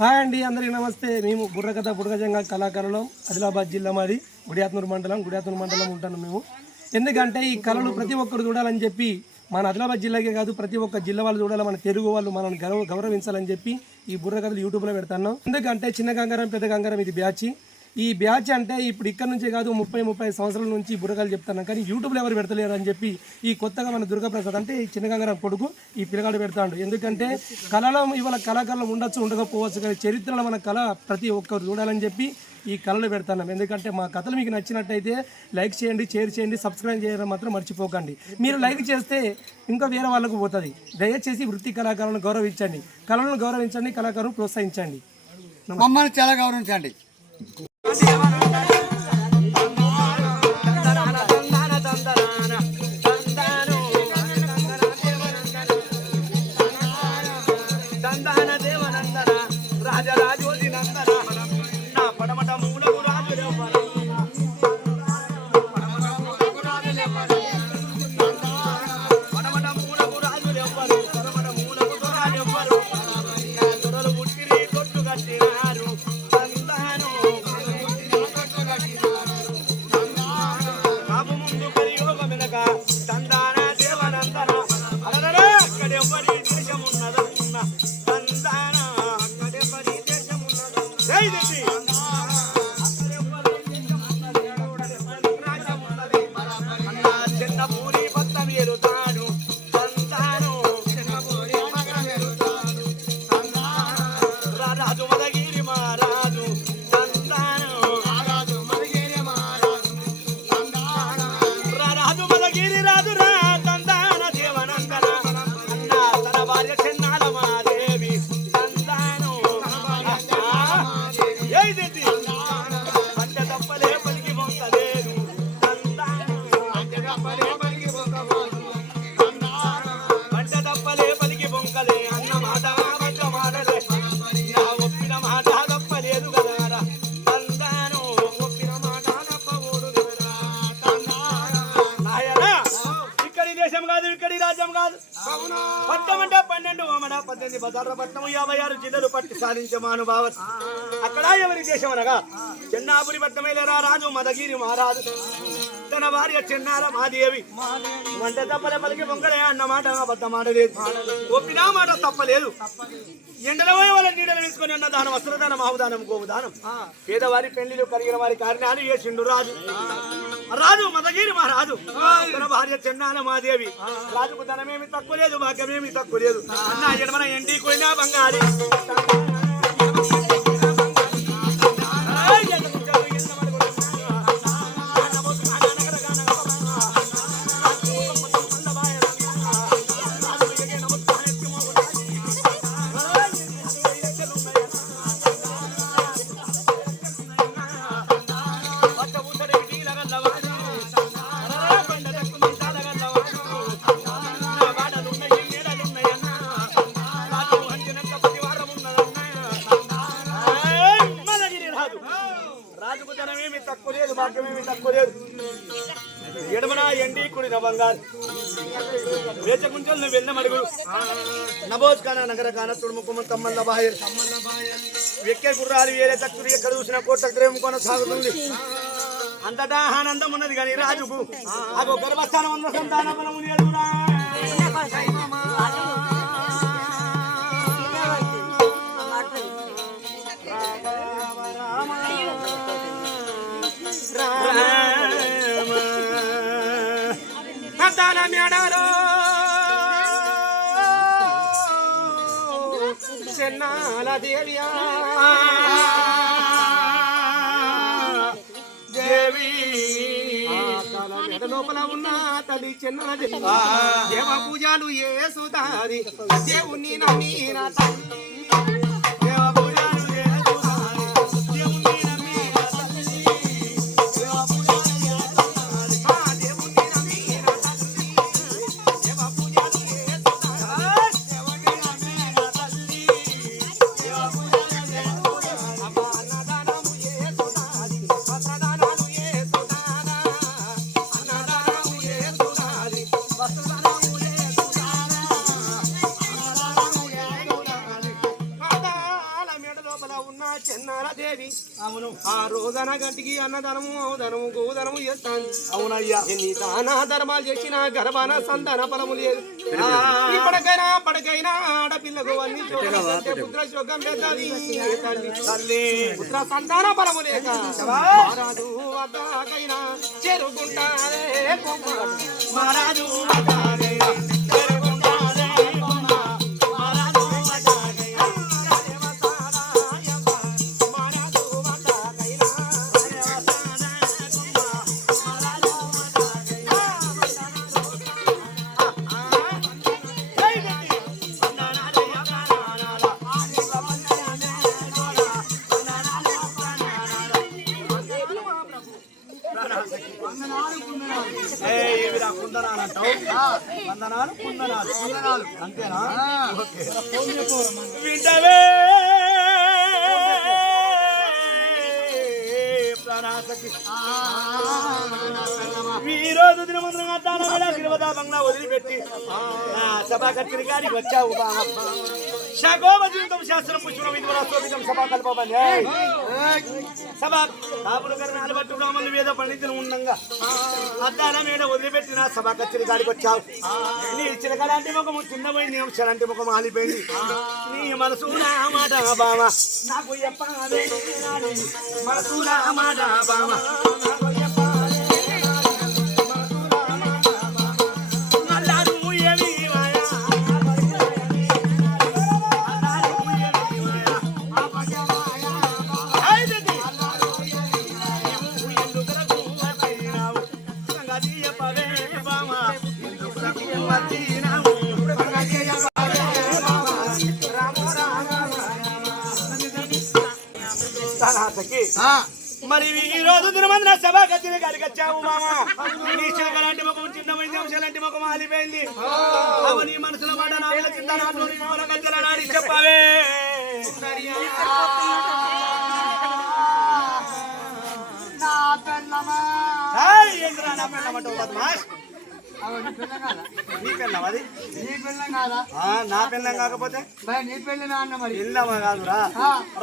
Hi అండి, అందరికీ నమస్తే. మేము బుర్రకథ బుడగజంగా కళాకారులం. ఆదిలాబాద్ జిల్లా మాది. గుడియాత్నూరు మండలం ఉంటాను మేము. ఎందుకంటే ఈ కళలు ప్రతి ఒక్కరు చూడాలని చెప్పి, మన ఆదిలాబాద్ జిల్లాకే కాదు ప్రతి ఒక్క జిల్లా వాళ్ళు చూడాలి, మన తెలుగు వాళ్ళు మనల్ని గౌరవించాలని చెప్పి ఈ బుర్రకథలు యూట్యూబ్లో పెడతాను. ఎందుకంటే చిన్న గంగారం పెద్ద గంగారం ఇది బ్యాచ్. ఈ బ్యాచ్ అంటే ఇప్పుడు ఇక్కడ నుంచే కాదు 30 సంవత్సరాల నుంచి బుర్రకథలు చెప్తాను, కానీ యూట్యూబ్లో ఎవరు పెడతలేరు అని చెప్పి ఈ కొత్తగా మన దుర్గాప్రసాద్ అంటే ఈ చిన్న గంగారం కొడుకు ఈ పిల్లగాడు పెడతాడు. ఎందుకంటే కళలో ఇవాళ కళాకారులు ఉండొచ్చు ఉండకపోవచ్చు, కానీ చరిత్రలో మన కళ ప్రతి ఒక్కరు చూడాలని చెప్పి ఈ కళలు పెడతాను. ఎందుకంటే మా కథలు మీకు నచ్చినట్టయితే లైక్ చేయండి, షేర్ చేయండి, సబ్స్క్రైబ్ చేయడం మాత్రం మర్చిపోకండి. మీరు లైక్ చేస్తే ఇంకా వేరే వాళ్ళకు పోతుంది. దయచేసి వృత్తి కళాకారులను గౌరవించండి, కళలను గౌరవించండి, కళాకారులను ప్రోత్సహించండి, మమ్మల్ని చాలా గౌరవించండి. పట్టం అంటే 12 18 భద్రాపట్నం 56 జిల్లాలు పట్టి సాధించే మహానుభావ. అక్కడ ఎవరి దేశం అనగా చెన్నాపురి పట్టమేలేరా రాజు మదగిరి మహారాజు తన భార్య చెన్నార మాదేవి. వంట తప్పలే పలికి పొంగలే అన్నమాట అబద్ధ మాట లేదు, ఒప్పినా మాట తప్పలేదు. ఎండలో వాళ్ళ నీడలు వేసుకొని అన్న దానం వస్త్రదానం ఆవుదానం గోవుదానం పేదవారి పెళ్లిలు కలిగిన వారి కార్యాలు చేసిండు రాజు. రాజు మదగిరి మహారాజు తన భార్య చెన్నాల మాదేవి. రాజుకు ధనమేమి తక్కువ లేదు, భాగ్యమేమి తక్కువ లేదు. అన్న ఎడమన ఎండి కోయినా బంగారి ఎడమన ఎండి కుడిన బంగారు వేచకుంచెలు వెళ్ళ మడుగులు నభోజ్ కాన నగర కాన తుడుముకుమ తమ్మల్ల బాహర్ వెక్కే గుర్రాలు వేరే తక్కువ ఎక్కడ చూసిన కోటక్రేమ కొనసాగుతుంది. అంతటా ఆనందం ఉన్నది కానీ రాజుకు అగో గర్భస్థానం ఉన్న సంతాన బలము లేదురా. చెన్నాల దేవియా దేవి లోపల ఉన్న తల్లి చెన్నాల దేవ పూజలు ఏసుదారి దేవుని నమ్మిన తల్లి. కన్నా చెన్నాల దేవి అవును ఆ రోజన గంటికి అన్నదనము ఔదనము గోదనము చేస్తాను అవునయ్యా ఎన్ని దానా ధర్మాలు చేసిన గర్భాన సంతాన ఫలము లేదు ఇప్పటికైనా పడకైనా ఆడపిల్లకు అన్ని పుత్ర శోకం పెద్దది తల్లి పుత్ర సంతాన ఫలము లేక మహారాజు వద్దకైనా చేరుకుంటారే మహారాజు వద్దకైనా వందనాలు అంతేనా వింటవే ఈ రోజు దినమంత్రంగా బంగ్లా వదిలిపెట్టి సభా కచ్చిన గారికి వచ్చావు శగోమ జీవితం శాస్త్రం పుష్పం విద్వరాశోభితం సభా కల్పబడి సభ కాపులు కరణాలు బట్టి బ్రాహ్మణులు వేద పండితులు ఉండంగా అద్దాల మీద వదిలిపెట్టిన సభా కచ్చిన గారికి వచ్చావు నీ చిలకలాంటి ముఖము చిన్నపోయింది అంశాలంటి ముఖం ఆలిపోయింది నీ మనసు నా మాట బామ నాకు చెప్పాలి మనసు నా మాట బామ మరి ఈ రోజు దినమందిన సభా కచ్చిన గారికి వచ్చావు మామ నీ చిలకలాంటి ముఖం చిన్నమైంది అంశాలంటి ముఖం ఆలిపోయింది అవు నీ మనసులో మాట నాయన చింత నాటి చెప్పావే ఏంద్రా నా పెళ్ళమంటావు బద్మాష్ నీ పెళ్ళం అది నా పెళ్ళం కాకపోతే నీ పెళ్ళి నాన్న మరి పెళ్ళమా కాదురా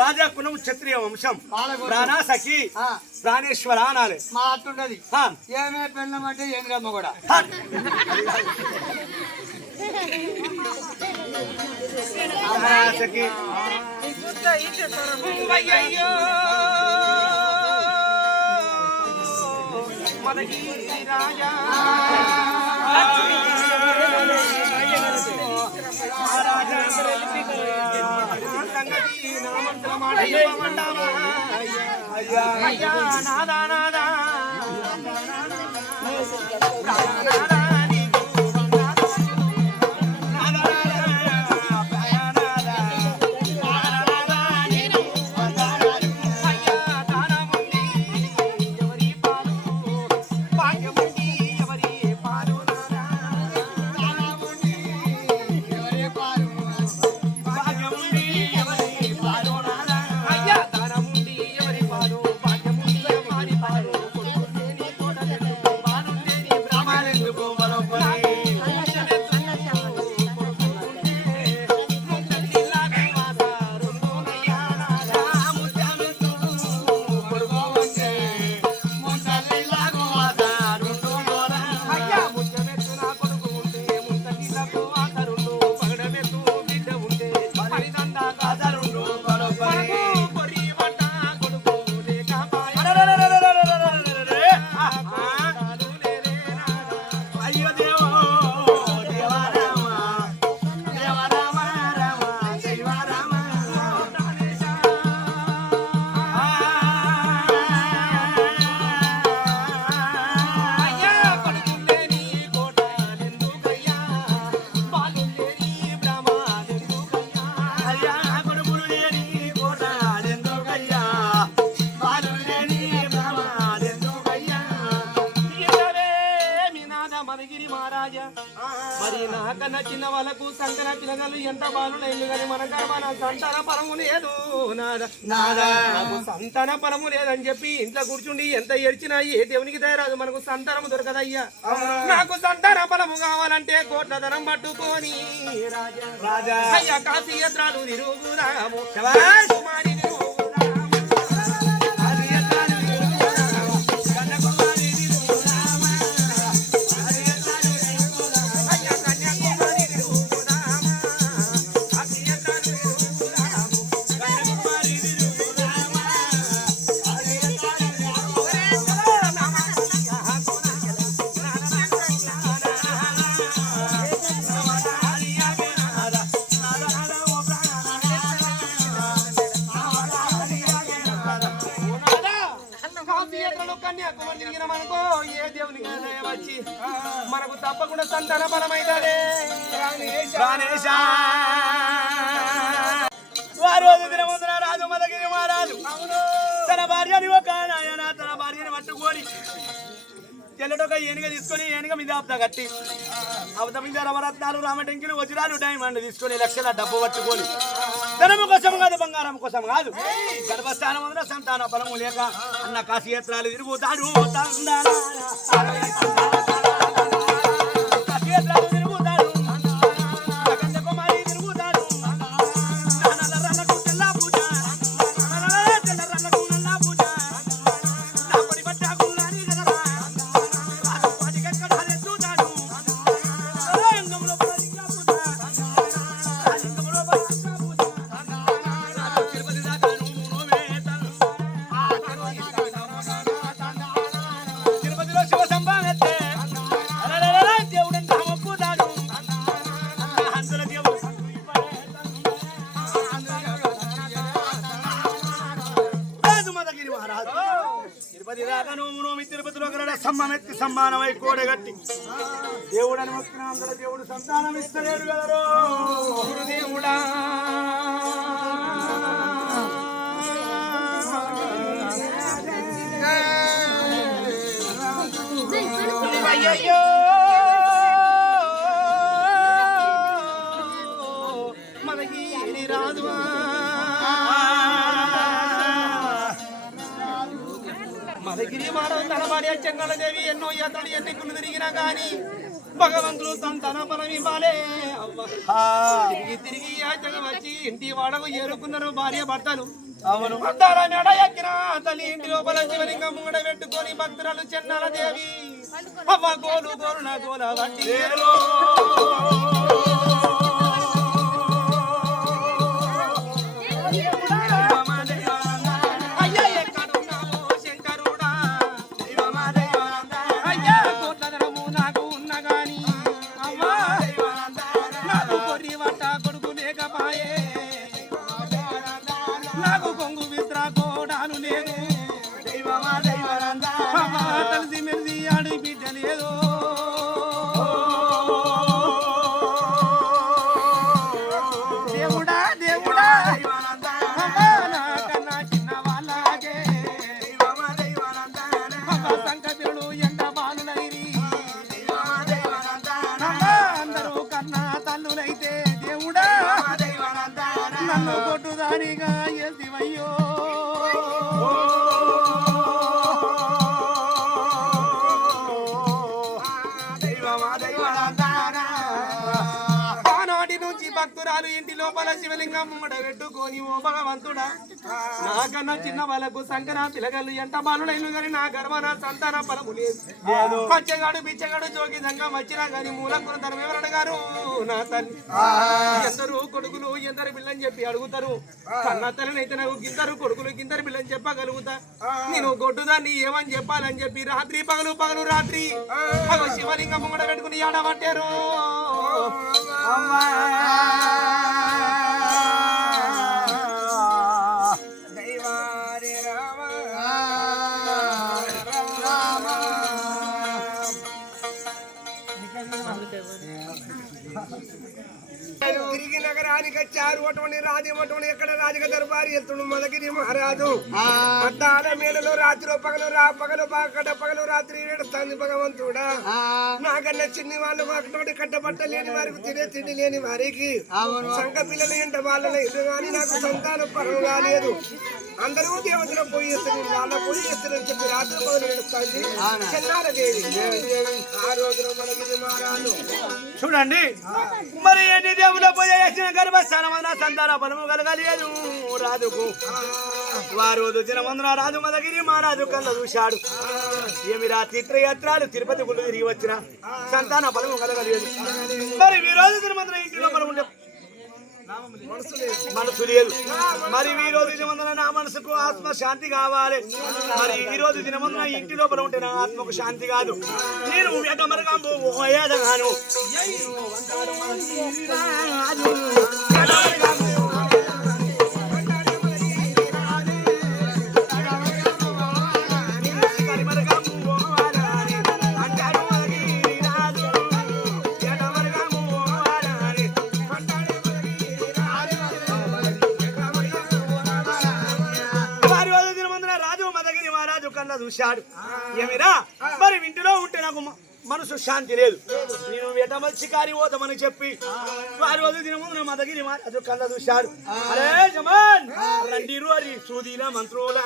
రాజా కులం క్షత్రియ వంశం ప్రాణా సఖి ప్రాణేశ్వర అనాలి మా అట్టుంటది ఏమే పెళ్ళం అంటే ఏం రమ్మ కూడా సఖి మనకి రాజా అయ్యా నాదా నాదా మరి నాకన్నా చిన్న వాళ్ళకు సంకర పిల్లగాళ్ళు ఎంత బాలునైంది కానీ మన మన సంతాన పరము లేదు నాకు సంతాన పరము లేదని చెప్పి ఇంట్లో కూర్చుండి ఎంత ఏడ్చినా ఏ దేవునికి తయారాదు మనకు సంతానము దొరకదయ్యా నాకు సంతాన ఫలము కావాలంటే కోట్ల ధనం పట్టుకొని రాజా అయ్యా కాశీ యాత్రలు తిరుగురాము కుమార్ తిరిగిన మనకో ఏ దేవుని వచ్చి మనకు తప్పకుండా సంతాన బలమైతే వారు దినముందున రాజు మదగిరి మహారాజు తన భార్యని ఒక నాయన తన భార్యని పట్టుకొని తెల్లటొక ఏనుగ తీసుకొని ఏనుగ మీద ఆపుతా కట్టి అవత మీద రవరత్నాలు రామటంకిలు వజ్రాలు డైమండ్ తీసుకొని లక్షల డబ్బు పట్టుకొని ధనము కోసం కాదు బంగారం కోసం కాదు గర్భస్థానం ముందర సంతాన ఫలము లేక అన్న కాశీయాత్రలు తిరుగుతాడు కాశీయాత్రలు తిరుగుతాడు కన్యాకుమారి తిరుగుతాడు సమ్మమెత్తి సమ్మానమై కోడగట్టి దేవుడని మొక్కిన అందరూ దేవుడు సంతానం ఇస్తలేడు కదరో దేవుడా అయ్యయ్యో మనకి రాదువా మదగిరి మానవ తలబాడి చెంగళదేవి ఎన్నో యాత్రలు ఎన్నికలు తిరిగినా గాని భగవంతుడు తన బలం ఇవ్వాలే తిరిగి తిరిగి యాచన వచ్చి ఇంటి వాడకు ఏరుకున్నారు భార్య భర్తలు అవును మెడ ఎక్కిన తల్లి ఇంటి లోపల శివలింగం ముంగడ పెట్టుకొని భక్తురాలు చెన్నాల దేవి అవ్వ గోలు గోలు నా గోల వట్టి కొట్టుదానిగా ఎసివయ్యో ఆనాటి నుంచి భక్తురాలు ఇంటి లోపల శివలింగం ముంగడ పెట్టుకొని ఓ భగవంతుడా నాకన్నా చిన్న వాళ్ళకు సంకన పిలగలు ఎంత బాలుడైన గాని నా గర్భన సంతాన ఫలము లేదు పచ్చగాడు బిచ్చగాడు జోగి దంగం వచ్చినా గాని మూలకున్న ధర్మం ఎవరు అడగారు నా తల్లి ఎందరు కొడుకులు ఎందరు పిల్లని చెప్పి అడుగుతారు కన్నా తల్లినైతే నాకు గిందరు కొడుకులు గిందరు పిల్లని చెప్పగలుగుతా నేను గొడ్డుదాన్ని ఏమని చెప్పాలని చెప్పి రాత్రి పగలు పగలు రాత్రి శివలింగం ముంగడ పెట్టుకుని ఆడబట్టారు తిరిగి నగరానికి వచ్చారు అటువంటి రాజమటువంటి ఎక్కడ రాజుగా దర్బారు ఎత్తుడు మదగిరి మహారాజు అద్దాల మేలలో రాత్రి పగలు పగలు పగలు రాత్రి ఏడుస్తుంది భగవంతుడా నాకన్నా చిన్ని వాళ్ళు అటువంటి కట్టబట్ట లేని వారికి తినే తిండి లేని వారికి సంఘ పిల్లలు ఎంట వాళ్ళని ఇది కానీ నాకు సంతానం పగలు కాలేదు అందరూ దేవతల పోయి ఎత్తున్నారు వాళ్ళ పోయి ఎత్తురని చెప్పి రాత్రి పగలు ఏడుస్తుంది చెన్నాల దేవి ఆ రోజున మదగిరి మహారాజు చూడండి మరి ఎన్ని దేవుల పూజ చేసిన గర్భస్థానమైన సంతాన ఫలము కలగలేదు రాజుకు వారు దినమందున రాజు మదగిరి మహారాజు కళ్ళ చూశాడు ఏమి తీర్థయాత్రలు తిరుపతి గుళ్ళు తిరిగి వచ్చిన సంతాన ఫలము కలగలేదు మరి ఈ రోజు దినమందున ఇంటి లోపల ఉండే మనసు లేదు మరి ఈ రోజు దినమందున నా మనసుకు ఆత్మ శాంతి కావాలి మరి ఈ రోజు దినమందున ఇంటి లోపల ఉంటే నా ఆత్మకు శాంతి కాదు నేను మరగాను మరగాము కళ్ళ చూశాడు ఏమిరా మరి ఇంటిలో ఉంటే నాకు మనసు శాంతి లేదు నేను వెటమల్చి కారి పోతామని చెప్పి వారి రోజు దినము మదగిరి అది కళ్ళ చూశాడు అరే జమాన్ రండి రోరి సూదిన మంత్రుల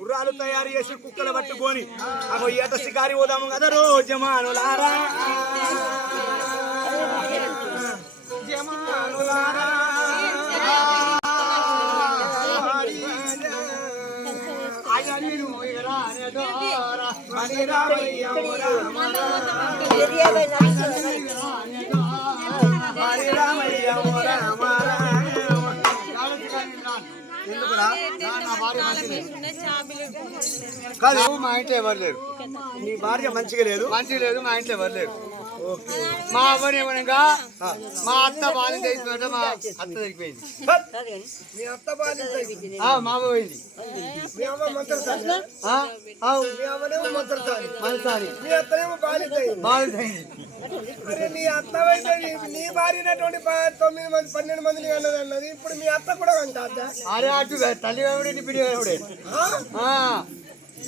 గుర్రాలు తయారు చేసి కుక్కలు పట్టుకొని అగో ఈత శికారి పోదాము కదా జమానులారా జమానులారా మా ఇంట్లో ఎవరు లేరు. నీ భార్య మంచిగా లేదు మంచిగా లేదు, మా ఇంట్లో ఎవరు లేరు. మా అవ్వని ఏమనగా మా అత్త బాధ్యత తీసుకుంటే మా అత్త తగ్గిపోయింది. మీ అత్త బాధ్యత మా అవ్వ పోయింది. మీ అవ్వ మంత్రసాని మీ అవ్వనేమో మంత్రసాని మీ అత్తనేమో బాధ్యత నీ అత్త అయితే నీ భార్యనటువంటి 9 మంది 12 మందిని అన్నది ఇప్పుడు మీ అత్త కూడా అంట అరే అటు తల్లి ఎవడే పిడి ఎవడే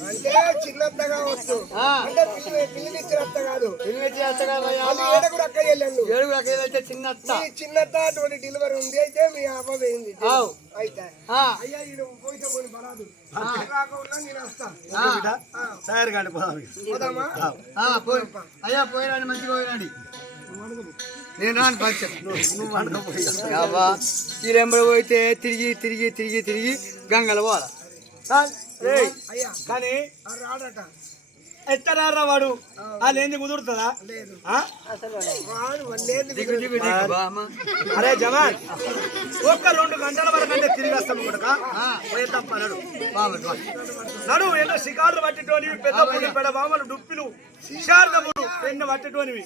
అంటే చిన్నత్త కావచ్చు అంటే పిల్లినిచ్చిన అత్త కాదు పిల్లినిచ్చిన అత్త కాదు ఏడుగురు అక్క వెళ్ళండు ఏడుగురు అక్క అయితే చిన్నత్త చిన్నత్త అటువంటి డెలివరీ ఉంది అయితే మీ అవ్వ పోయింది అయితే అయ్యా ఈడు పోయితే పోయి బరాదు రాకుండా నేను వస్తా తయారు కాండి పోదామా అయ్యా పోయిరాని మంచిగా పోయిరాండి నేను రాను పంచం ఈ రెంబడి పోయితే తిరిగి తిరిగి తిరిగి తిరిగి గంగల పోవాల కానీ రాడట ఎత్తరారా వాడు లేని కుదురుతుందా అరే జమాన్ ఒక్క 2 గంటల వరకు అంటే తిరిగి వస్తాము కొడుక పోయేద్దాం నడు ఏదో షికార్లు పట్టేటోనివి పెద్ద పులి పెడ బామలు డుప్పిలు శారదములు ఎన్నో పట్టేటోనివి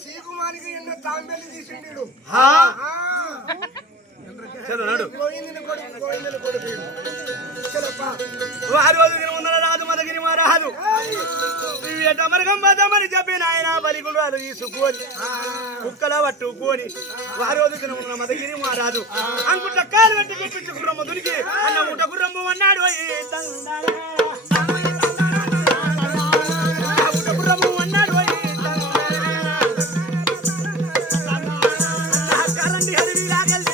చలో నడు వారి రోజు ముందర రాదు మదగిరి రాదు ఎటమరగమ్మని చెప్పి నాయన బలిగురాలు తీసుకొని కుక్కల పట్టుకొని వారి రోజు ఉన్న మదగిరి రాదు అనుకుంట కాలు పెట్టి గుప్పించు గుర్రమ్మ దునికి అన్న ముట్ట గుర్రమ్మ అన్నాడు గుర్రమ్మ అన్నాడు కరండి హరివి లాగల్ది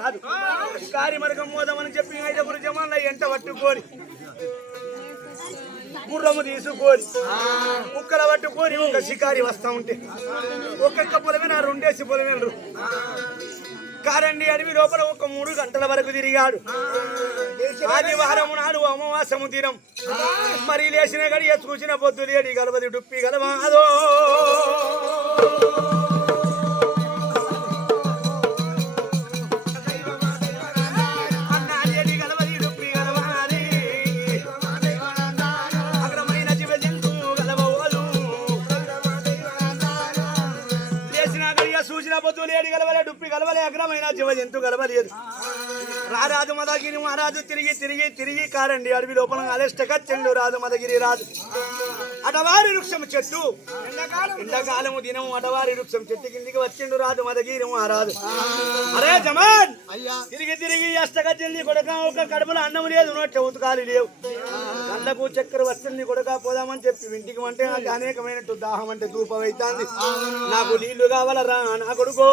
రాదు కార్యమరకం మోదమని చెప్పి 5 జమాన్ల ఎంట పట్టుకొని గుర్రము తీసుకొని కుక్కల పట్టుకొని ఒక షికారి వస్తా ఉంటే ఒక్కొక్క పొలమైన 2 పొలమేనరు కారండి అడవి లోపల ఒక 3 గంటల వరకు తిరిగాడు ఆదివారం నాడు అమావాసము దినం మరి లేచిన గడియ చూసిన పొద్దు లేడి గలవది డుప్పి గలవాదో లేడి గలవలే డుప్పి గలవలే అగ్రమైన జీవ జంతు గలవలేదు రారాజు మదగిరి మహారాజు తిరిగి తిరిగి తిరిగి కారండి అడవి లోపల అలెస్టకచ్చండు రాజు మదగిరి రాజు అటవారి వృక్షం చెట్టు ఎండాకాలము దినము అటవారి వృక్షం చెట్టు కిందికి వచ్చిండు రాజు మదగిరి మహారాజు అరే జమాన్ తిరిగి తిరిగి అష్టకచ్చండి కొడక ఒక కడుపులో అన్నం లేదు నోట ఉతకాలి లేవు కళ్ళకు చక్కెర వస్తుంది కొడక పోదామని చెప్పి ఇంటికి అంటే నాకు అనేకమైనట్టు దాహం అంటే ధూపం అవుతుంది నాకు నీళ్లు కావాలరా నా కొడుకో